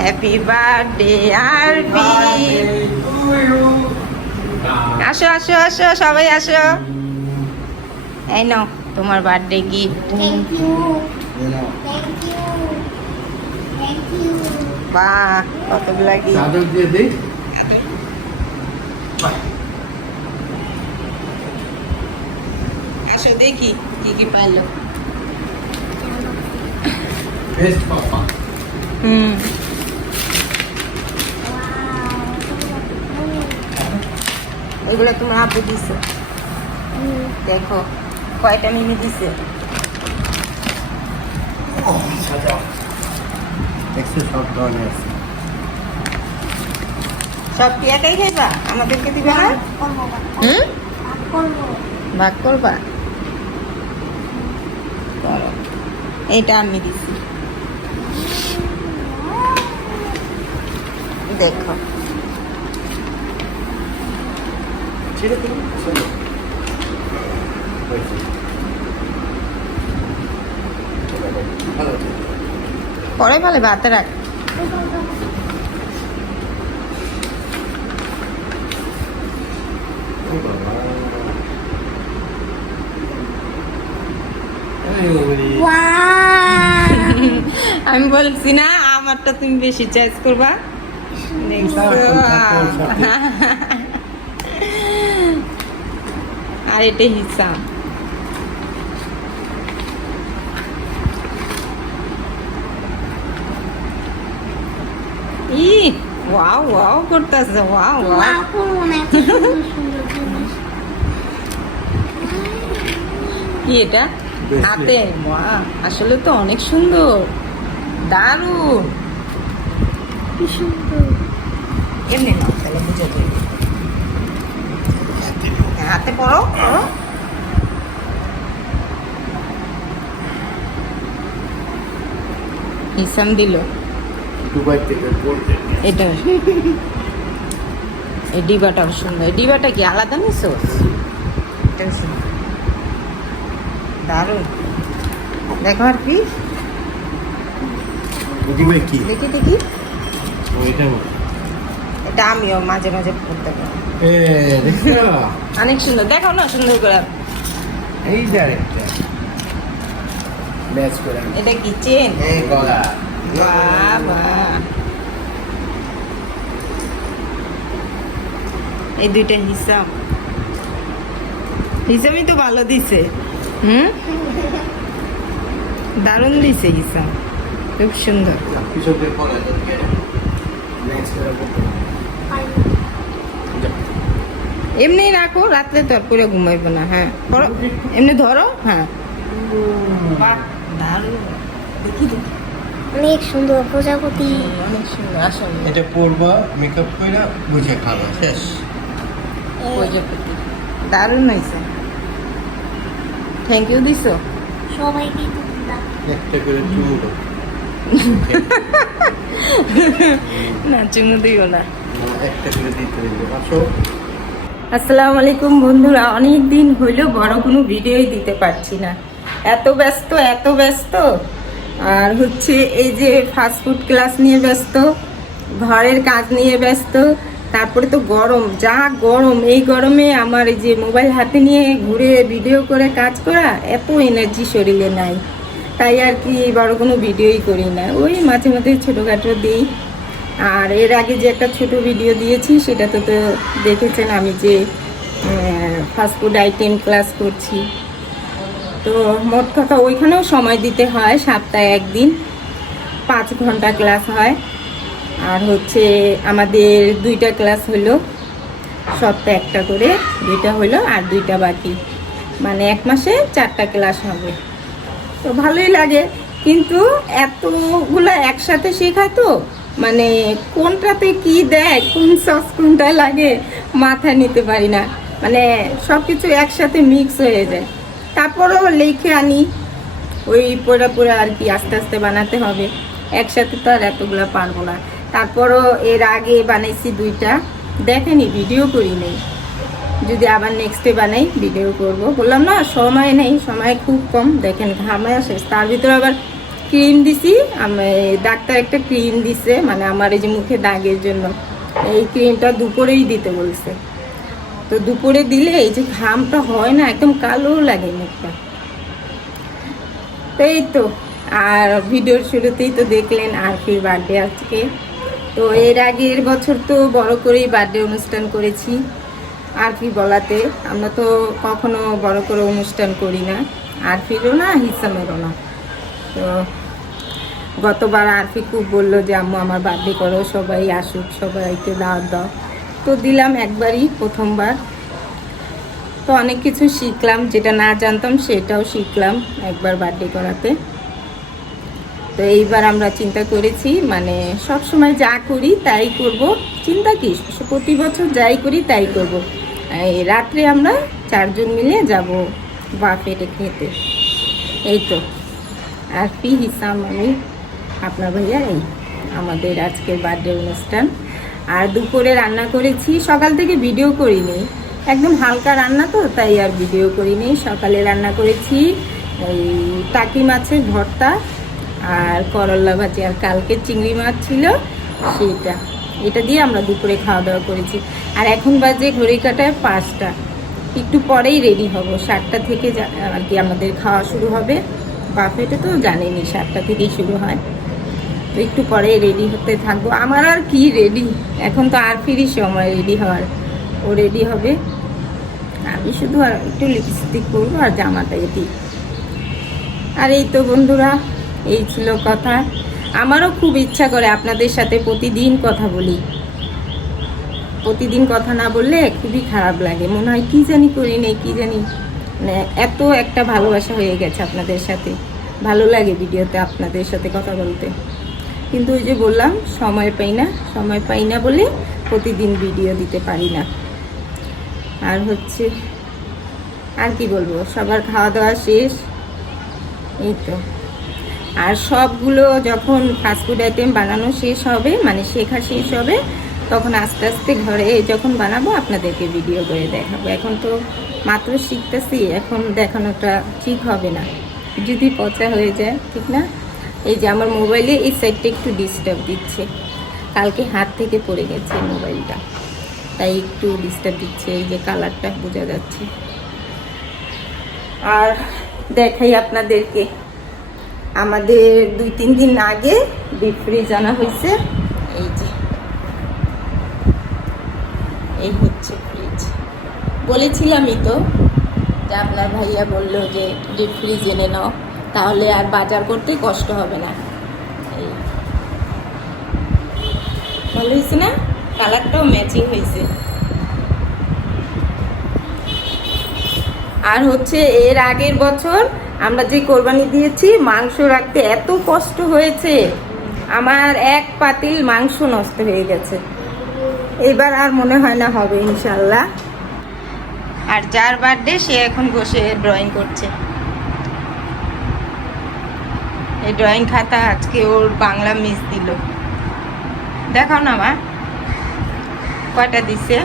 Happy birthday আরবি আসো আসো আসো সবাই আসো। এই নাও তোমার birthday gift Thank you. Thank you. Thank you. বাহ কতগুলা গিফট আসো দেখি কি কি পাইলো। বেশ পাপা হুম। ওইগুলো তোমার আপু দিছে। দেখো কয়টা মিমি দিছে? সব কি একাই খাইবা? আমাদেরকে দিবে না? হুম? ভাগ করবা। করো। এইটা আমি দিছি। দেখো। পরে ভালো ভাতে রাখ. আমি বলছি না আমারটা তুমি বেশি চয়েস করবা আর এটা হিসাব ই ওয়াও ওয়াও করতেছে ওয়াও ওয়াও। কি এটা হাতে আসলে তো অনেক সুন্দর দারুণ কি সুন্দর এমনি না তাহলে বুঝে যাবে। হাতে পড়ো। পড়ো হিসাম দিল। দুবাই থেকে এটা। এই ডিবাটাও সুন্দর। এই ডিবাটা কি আলাদা নিছো এটাও সুন্দর। দারুণ। দেখো আর কি। দেখি দেখি। ওইটা এটা আমিও মাঝে মাঝে পড়তে পারি। অনেক সুন্দর। দেখো না সুন্দর করে। এই ম্যাচ করে এটা কি চেন? এই গলা। বাবা। এই দুইটা হিসাব। হিসাবই তো ভালো দিছে। হুম? দারুণ দিছে হিসাব। খুব সুন্দর। পিছনের পরে ম্যাচ করে বলতে এমনি রাখো রাত্রে তো আর পুরো ঘুমাইবো না হ্যাঁ। এমনি ধরো হ্যাঁ। অনেক সুন্দর প্রজাপতি। অনেক সুন্দর আসলে এটা পড়বা মেকআপ কইরা বুঝে খাওয়া শেষ। প্রজাপতি। দারুণ হয়েছে থ্যাংক ইউ দিছো? সবাইকে দিলাম একটা করে চুমু না চুমু দিও না। একটা করে দিতে আসো। আসসালামু আলাইকুম বন্ধুরা অনেক দিন হইল বড় কোনো ভিডিওই দিতে পারছি না। এত ব্যস্ত এত ব্যস্ত। আর হচ্ছে এই যে ফাস্টফুড ক্লাস নিয়ে ব্যস্ত, ঘরের কাজ নিয়ে ব্যস্ত, তারপরে তো গরম। যা গরম, এই গরমে আমার এই যে মোবাইল হাতে নিয়ে ঘুরে ভিডিও করে কাজ করা, এত এনার্জি শরীরে নাই। তাই আর কি বড় কোনো ভিডিওই করি না। ওই মাঝে মাঝে ছোটোখাটো দিই। আর এর আগে যে একটা ছোট ভিডিও দিয়েছি সেটা তো তো দেখেছেন আমি যে ফাস্টফুড আইটেম ক্লাস করছি। তো মোট কথা ওইখানেও সময় দিতে হয় সপ্তাহে একদিন। পাঁচ ঘণ্টা ক্লাস হয়। আর হচ্ছে আমাদের দুইটা ক্লাস হলো। সপ্তাহে একটা করে, দুইটা হলো আর দুইটা বাকি। মানে এক মাসে চারটা ক্লাস হবে। তো ভালোই লাগে। কিন্তু এতগুলো একসাথে শেখায় তো। মানে কোনটাতে কি দেয়, কোন সস কোনটা লাগে, মাথায় নিতে পারি না। মানে সব কিছু একসাথে মিক্স হয়ে যায়। তারপরেও লিখে আনি। ওই পড়ে পড়ে আর কি আস্তে আস্তে বানাতে হবে। একসাথে তো আর এতগুলো পারব না। তারপরও এর আগে বানাইছি দুইটা। দেখেনি ভিডিও করি নেই। যদি আবার নেক্সটে বানাই ভিডিও করব। বললাম, না, সময় নেই, সময় খুব কম। দেখেন ঘামে আসে তার ভিতরে আবার ক্রিম দিছি, আমি ডাক্তার একটা ক্রিম দিছে মানে আমার এই যে মুখে দাগের জন্য। এই ক্রিমটা দুপুরেই দিতে বলছে। তো দুপুরে দিলে এই যে ঘামটা হয় না, একদম কালো লাগে মুখটা। তো এই তো, আর ভিডিওর শুরুতেই তো দেখলেন আরফির বার্থডে আজকে। তো এর আগের বছর তো বড় করেই বার্থডে অনুষ্ঠান করেছি, আরফি বলাতে। আমরা তো কখনো বড় করে অনুষ্ঠান করি না, আরফিরও না, হিসামেরও না। তো গতবার আরফি খুব বলল যে, আম্মু, আমার বার্থডে করো, সবাই আসুক, সবাইকে দাওয়াত দাও। তো দিলাম একবারই প্রথমবার। তো অনেক কিছু শিখলাম, যেটা না জানতাম সেটাও শিখলাম একবার বার্থডে করাতে। তো এইবার আমরা চিন্তা করেছি মানে সব সময় যা করি তাই করব। চিন্তা কি, প্রতি বছর যাই করি তাই করব। রাত্রে আমরা চারজন মিলে যাব বা বাফেটে খেতে। এই তো আর পি হিসাম, আমি। আপনার ভাইয়া এই আমাদের আজকের বার্থডে অনুষ্ঠান। আর দুপুরে রান্না করেছি, সকাল থেকে ভিডিও করিনি। একদম হালকা রান্না তো, তাই আর ভিডিও করিনি। সকালে রান্না করেছি এই টাকি মাছের ভর্তা আর করল্লা ভাজি। আর কালকে চিংড়ি মাছ ছিল সেটা। এটা দিয়ে আমরা দুপুরে খাওয়া দাওয়া করেছি। আর এখন বাজে ঘড়ি কাটায় পাঁচটা। একটু পরেই রেডি হব। সাতটা থেকে আর কি আমাদের খাওয়া শুরু হবে। বাফেটে তো জানেনি, সাতটা থেকেই শুরু হয়। একটু পরে রেডি হতে থাকব। আমার আর কি রেডি এখন তো আর ফিরি সময় রেডি হওয়ার। ও রেডি হবে। আমি শুধু আর একটু লিপস্টিক করব আর জামাটা এটি আর এই তো বন্ধুরা, এই ছিল কথা। আমারও খুব ইচ্ছা করে আপনাদের সাথে প্রতিদিন কথা বলি। প্রতিদিন কথা না বললে খুবই খারাপ লাগে। মনে হয় কী জানি করি নেই, কী জানি। মানে এত একটা ভালোবাসা হয়ে গেছে আপনাদের সাথে। ভালো লাগে ভিডিওতে আপনাদের সাথে কথা বলতে। কিন্তু ওই যে বললাম, সময় পাই না, সময় পাই না বলে প্রতিদিন ভিডিও দিতে পারি না। আর হচ্ছে, আর কি বলব, সবার খাওয়া দাওয়া শেষ, এই তো। আর সবগুলো যখন ফাস্টফুড আইটেম বানানো শেষ হবে মানে শেখা শেষ হবে, তখন আস্তে আস্তে ঘরে যখন বানাবো, আপনাদেরকে ভিডিও করে দেখাবো। এখন তো মাত্র শিখতেছি, এখন দেখানোটা ঠিক হবে না। যদি পচা হয়ে যায়, ঠিক না? এই যে আমার মোবাইলে এই সাইডটা একটু ডিস্টার্ব দিচ্ছে। কালকে হাত থেকে পড়ে গেছে মোবাইলটা। তাই একটু ডিস্টার্ব দিচ্ছে, এই যে কালারটা বোঝা যাচ্ছে। আর দেখাই আপনাদেরকে, আমাদের দুই, তিন দিন আগে ডিপ আনা হয়েছে। এই যে, এই হচ্ছে ফ্রিজ বলেছিলামই তো যে আপনার ভাইয়া বলল যে ডিপ ফ্রিজ এনে নাও। তাহলে আর বাজার করতে কষ্ট হবে না। এই। ভালো হয়েছে না? কালারটাও ম্যাচিং হয়েছে। আর হচ্ছে এর আগের বছর আমরা যে কোরবানি দিয়েছি, মাংস রাখতে এত কষ্ট হয়েছে। আমার এক পাতিল মাংস নষ্ট হয়ে গেছে। এবার আর মনে হয় না হবে, ইনশাল্লাহ। আর যার বার্থডে সে এখন বসে ড্রয়িং করছে। এই ড্রয়িং খাতা আজকে ওর বাংলা মিস দিল। দেখাও না মা। কয়টা দিছে?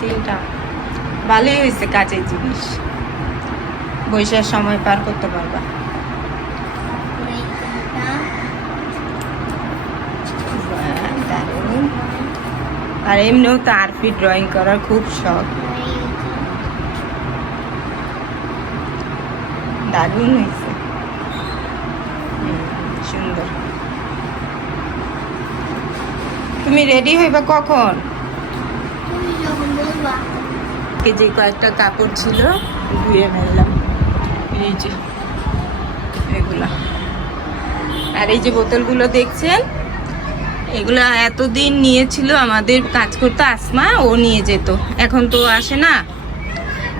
তিনটা। ভালোই হয়েছে কাজের জিনিস। বৈশাখ সময় পার করতে পারবা। আর এমনিও তো আরপি ড্রয়িং করার খুব শখ। দারুণ হয়েছে হুম, সুন্দর তুমি রেডি হইবা কখন? এই যে কয়েকটা কাপড় ছিল ধুয়ে ফেললাম। এই যে এগুলা। আর এই যে বোতলগুলো দেখছেন এগুলা এতদিন নিয়েছিল আমাদের কাজ করতে আসমা ও নিয়ে যেত। এখন তো আসে না।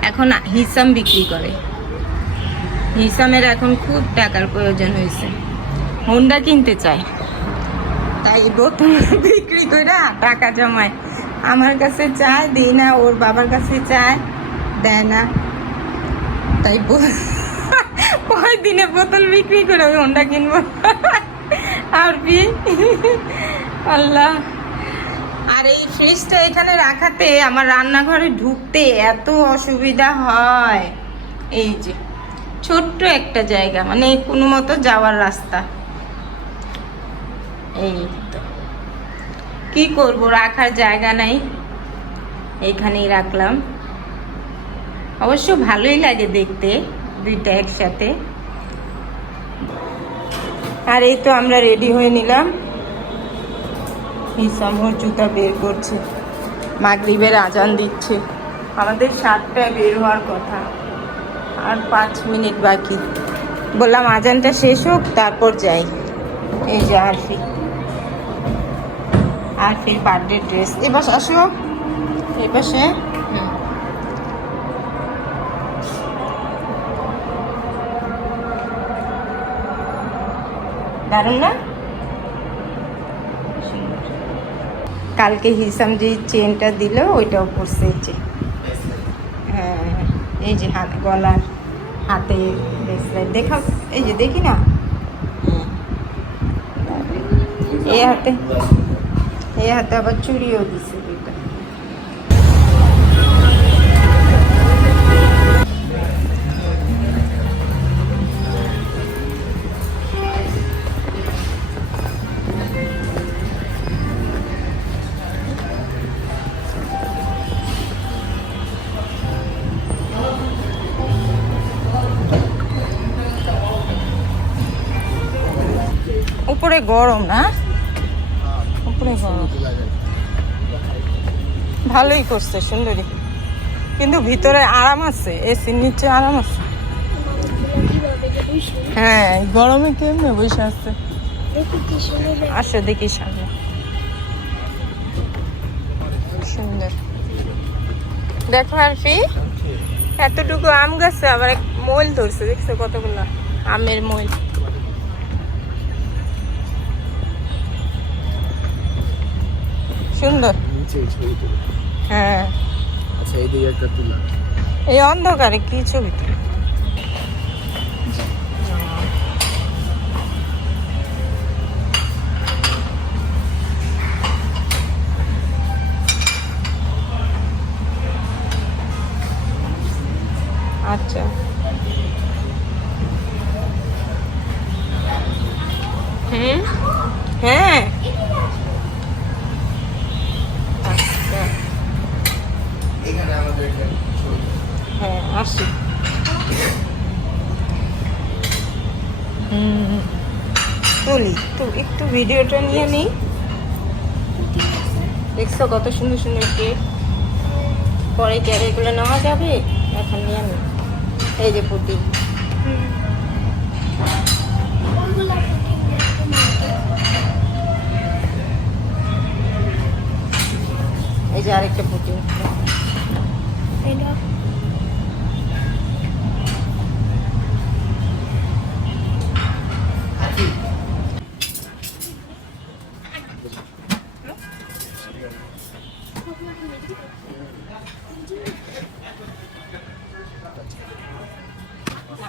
এখন হিসাম বিক্রি করে। হিসামের এখন খুব টাকার প্রয়োজন হয়েছে। হোন্ডা কিনতে চায়। তাই বোতল বিক্রি করে টাকা জমায়। আমার কাছে চায় দিই না, ওর বাবার কাছে চায়, দেয় না। তাই বো- কয় দিনে বোতল বিক্রি করে ওই হোন্ডা কিনবো। আর কি? আল্লাহ। আর এই ফ্রিজটা এখানে রাখাতে আমার রান্নাঘরে ঢুকতে এত অসুবিধা হয়। এই যে, ছোট্ট একটা জায়গা মানে কোনো মতো যাওয়ার রাস্তা। এই তো কি করব, রাখার জায়গা নাই। এইখানেই রাখলাম। অবশ্য ভালোই লাগে দেখতে, দুইটা একসাথে। আর এই তো আমরা রেডি হয়ে নিলাম। হিসাম ওর জুতা বের করছে। মাগরিবের আজান দিচ্ছে। আমাদের সাতটায় বের হওয়ার কথা। আর পাঁচ মিনিট বাকি। বললাম আজানটা শেষ হোক, তারপর যাই। এই যে আরফি আরফির বার্থডে ড্রেস এবার আসো। এই পাশে। দারুণ না? কালকে হিসাম যে চেনটা দিল ওইটাও পরছে এই যে হ্যাঁ এই যে হাত গলার হাতে ব্রেসলেট দেখা এই যে দেখি না। এই হাতে। এই হাতে আবার চুড়িও দিছে দুইটা উপরে গরম না ভালোই করছে, সুন্দরী। কিন্তু ভিতরে আরাম আছে এসির নিচে আরাম আছে। হ্যাঁ গরমে কেমনে বসে আছে? আসো দেখি সামনে। সুন্দর। দেখো আরফি, এতটুকু আম গাছে আবার এক মইল ধরছে, দেখছ কতগুলো আমের মইল। সুন্দর। হ্যাঁ আচ্ছা এই দিকে একটা তুলা এই অন্ধকারে কি ছবি তুলে? ভিডিওটা নিয়ে নিই। দেখছ কত সুন্দর সুন্দর কেক পরে ক্যারেটগুলো নেওয়া যাবে এখন নিয়ে নি। এই যে পুটি। এই যে আরেকটা পুটি। এটা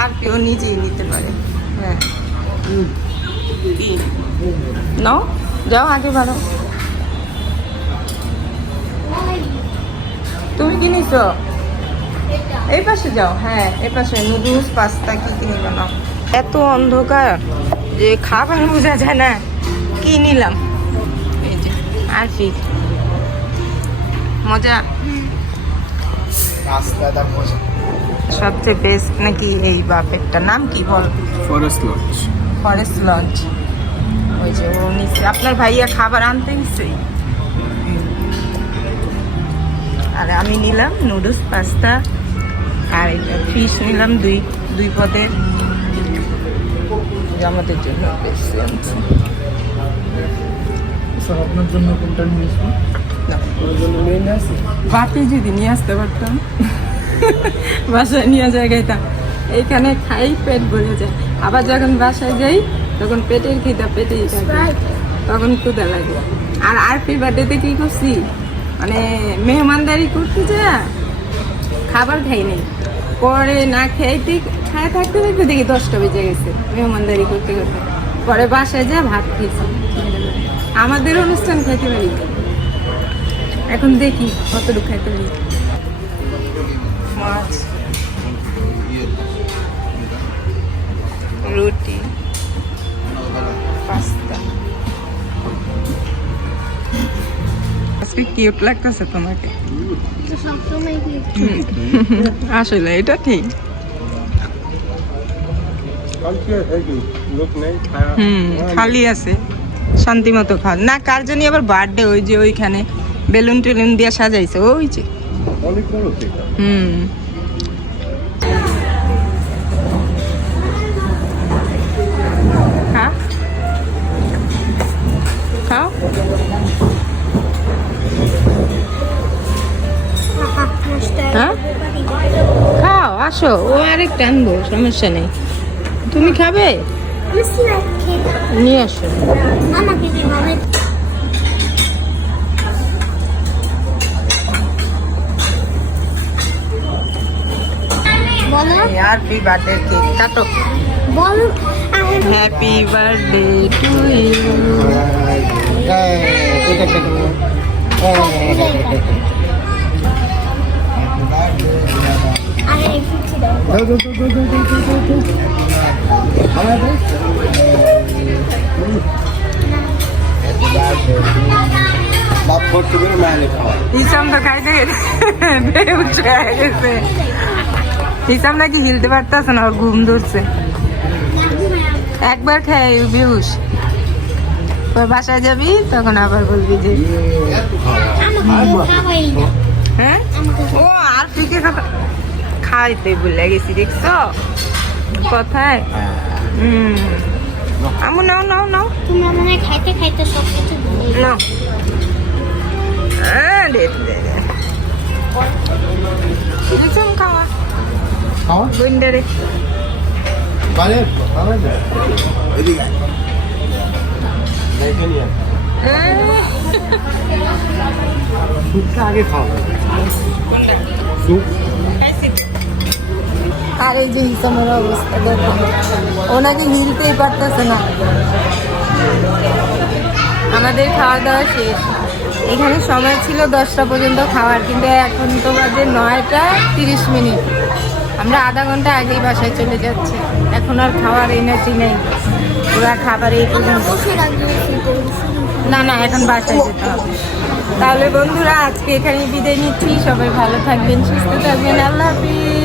আর কেউ নিজেই নিতে পারে। হ্যাঁ। নাও, যাও আগে বাড়ো তুমি কি নিছো এই পাশে যাও হ্যাঁ এই পাশে নুডলস, পাস্তা, কি কি নিবে নাও এত অন্ধকার। যে খাবার বোঝা যায় না কি নিলাম? এই যে আর কি মজা। সবচেয়ে বেস্ট নাকি এই বাপেরটা নাম কি বল? ফরেস্ট লঞ্চ ফরেস্ট লঞ্চ ওই যে ও নিচে আপনার ভাইয়া খাবার আনতে গেছে? আর আমি নিলাম নুডলস পাস্তা আর ফিশ নিলাম দুই দুই পদের। যে আমাদের জন্য বেশি আনছি। আপনার জন্য কোনটা নিয়েছি না। ওর জন্য আছে বাতি যদি নিয়ে আসতে পারতাম। বাসায় নিয়ে যায় গাইতাম এইখানে খাই পেট ভরে যায়। আবার যখন বাসায় যাই তখন পেটের খিদা পেটেই থাকে. তখন ক্ষুদা লাগে। আর আরপির বার্থডেতে কি করছি? মানে মেহমানদারি করতে যা খাবার খাইনি পরে না খাইতে খায় থাকতে থাকতে দেখি দশটা বেজে গেছে মেহমানদারি করতে করতে। পরে বাসায় যা ভাত খেয়েছি। আমাদের অনুষ্ঠান খাইতে পারি এখন দেখি কতটুকু খাইতে পারি। মাছ রুটি পাস্তা। আজকে কিউট লাগতেছে তোমাকে। আসলে এটা ঠিক। হুম খালি আছে শান্তি মতো খা না কার জানি আবার বার্থডে ওই যে ওইখানে বেলুন টেলুন দিয়ে সাজাইছে ওই যে। হুম। খা খাও। হ্যাঁ? খাও আসো। ও আরেকটা আনব সমস্যা নেই। তুমি খাবে? নিয়ে আসো। হ্যাপি বার্থডে কেক কাটো। বলো। হ্যাপি বার্থডে টু ইউ আহে ফুচি ইসাম তো খাইতে গেছে। ইসাম নাকি হিলতে পারতেছে না ওর ঘুম ধরছে। একবার খাই বেহুশ। ওর বাসায় যাবি, তখন আবার বলবি যে হ্যাঁ? ও, আর তুই খাইতে ভুলে গেছি, দেখছ? কোথায়। হুম আমু নাও নাও নাও তুমি আমাকে খাইতে খাইতে সব কিছু নাও আরে দুজন খাওয়া খাওয়া গুইন্ডারে বাইরে বাইরে এদিকে দেখে নিয়ে স্যুপটা আগে খাও স্যুপ আর এই যে হিসামের অবস্থা, দেখো। ওনাকে হিলতেই পারতেছে না। আমাদের খাওয়া দাওয়া শেষ। এখানে সময় ছিল দশটা পর্যন্ত খাওয়ার, কিন্তু এখন তো বাজে নয়টা তিরিশ মিনিট। আমরা আধা ঘণ্টা আগেই বাসায় চলে যাচ্ছি। এখন আর খাওয়ার এনার্জি নেই। ওরা খাবার এই পর্যন্ত। না না, এখন বাসায় যেতে হবে। তাহলে বন্ধুরা, আজকে এখানে বিদায় নিচ্ছি। সবাই ভালো থাকবেন, সুস্থ থাকবেন। আল্লাহ হাফিজ।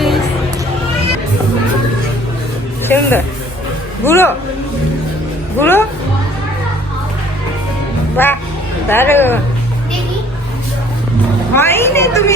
কেমন ঘুরো ঘুরো বাহ দাঁড়ো হয়নি তুমি।